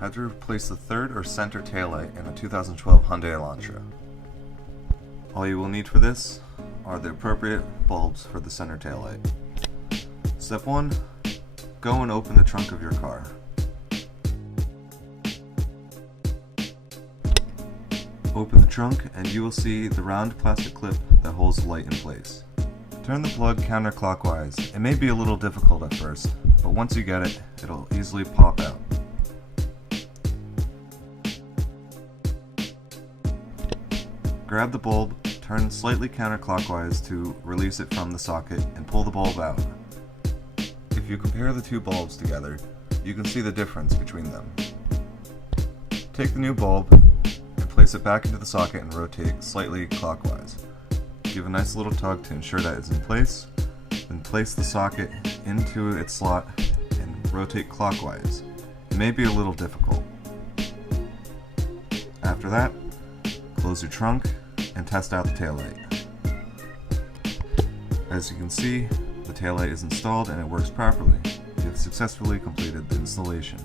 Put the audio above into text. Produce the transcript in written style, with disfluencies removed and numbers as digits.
How to replace the third or center taillight in a 2012 Hyundai Elantra. All you will need for this are the appropriate bulbs for the center taillight. Step 1. Go and open the trunk of your car. Open the trunk and you will see the round plastic clip that holds the light in place. Turn the plug counterclockwise. It may be a little difficult at first, but once you get it, it'll easily pop out. Grab the bulb, turn slightly counterclockwise to release it from the socket, and pull the bulb out. If you compare the two bulbs together, you can see the difference between them. Take the new bulb and place it back into the socket and rotate slightly clockwise. Give a nice little tug to ensure that it's in place, then place the socket into its slot and rotate clockwise. It may be a little difficult. After that, close your trunk and test out the taillight. As you can see, the taillight is installed and it works properly. You have successfully completed the installation.